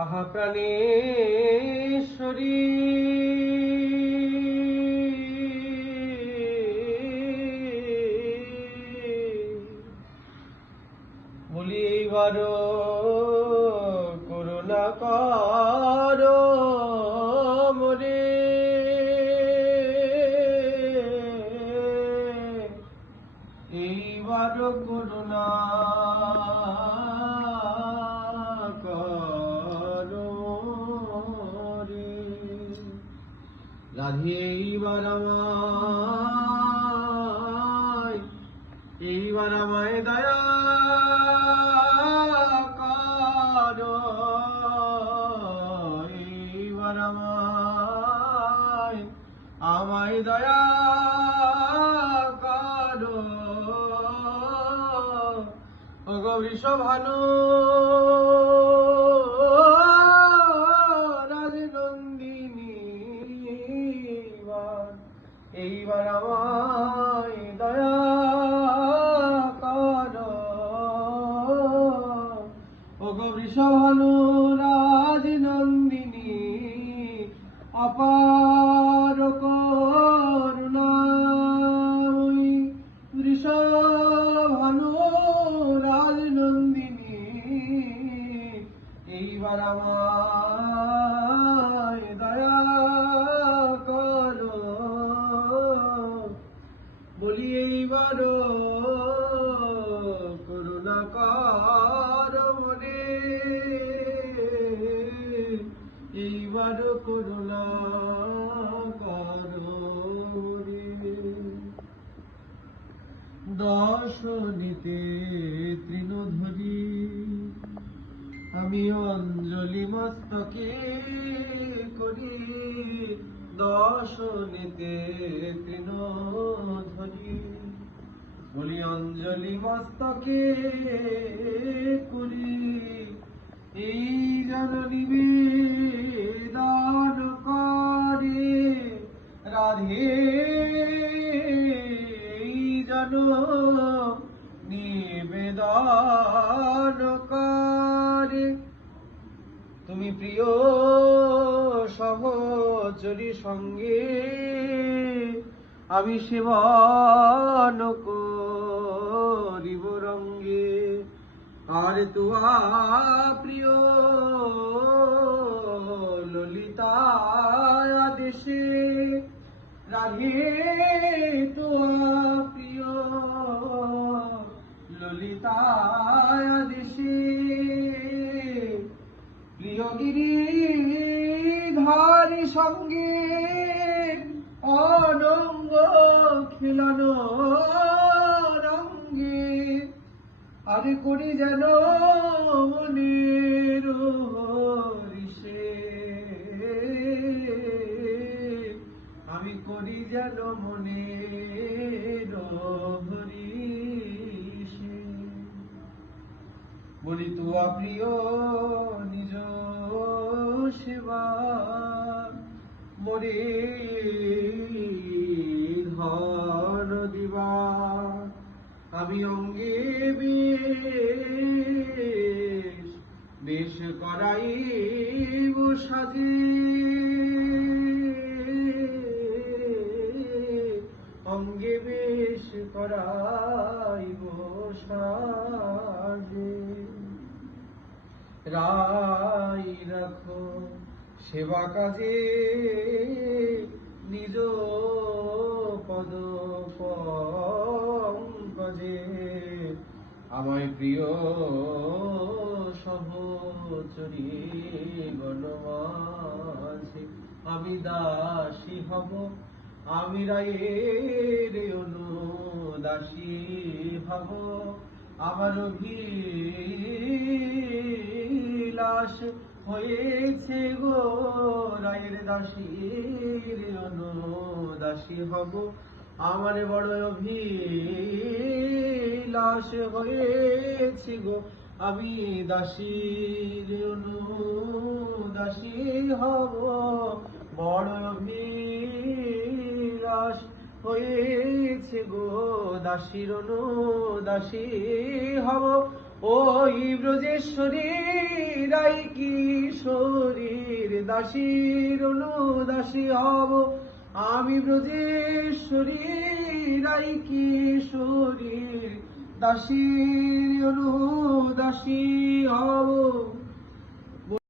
আহা প্রাণেশ্বরী। বলি এইবার করুণা কর মরে এইবার করুণা আমায় এইবার আমায় দয়া করো। এইবার আমায় আমায় দয়া করো। ও গো বৃষভানু অপার করুণাময়ী বৃষভানু রাজনন্দিনী এইবার আমায় দয়া করো। বলি এইবার করুণা দশনীতে তৃণধরি। আমি অঞ্জলি মস্তকে করি। দশনীতে তৃণধরি। বলি, অঞ্জলি মস্তকে করি। এই জননী নিবেদন করে। তুমি প্রিয় সহচরী সঙ্গে আমি সেবন করিব রঙ্গে। আর তুয়া প্রিয় ললিতা দেশে রাধে তুয়া ললিতা দিশি প্রিয়গিরি ধারি সঙ্গে অনঙ্গ খিলানো রঙ্গে। আরে করি যেন মনের বলি তোয়া প্রিয় নিজ সেবা মরে ধন দিবা। আমি অঙ্গে বেশ বেশ করাইব সাজে রাই রাখো। সেবা কাজে নিজ পদ পঙ্কজে আমায় প্রিয় সহচরী গণমাঝে আমি দাসী হব, আমি রায়ের অনুদাসী হব। আমার অভিলাষ হয়েছে গো রায়ের দাসীর অনুদাসী হব। আমার বড় অভিলাষ হয়েছে গো, আমি দাসীর অনুদাসী হব। বড় অভিলাষ হয়েছে গো, দাসীর অনুদাসী হব। ওই ব্রজেশ্বরীর কি কিশোরীর দাসীর অনুদাসী হব। আমি ব্রজেশ্বরীর কিশোরীর দাসীর অনুদাসী হব।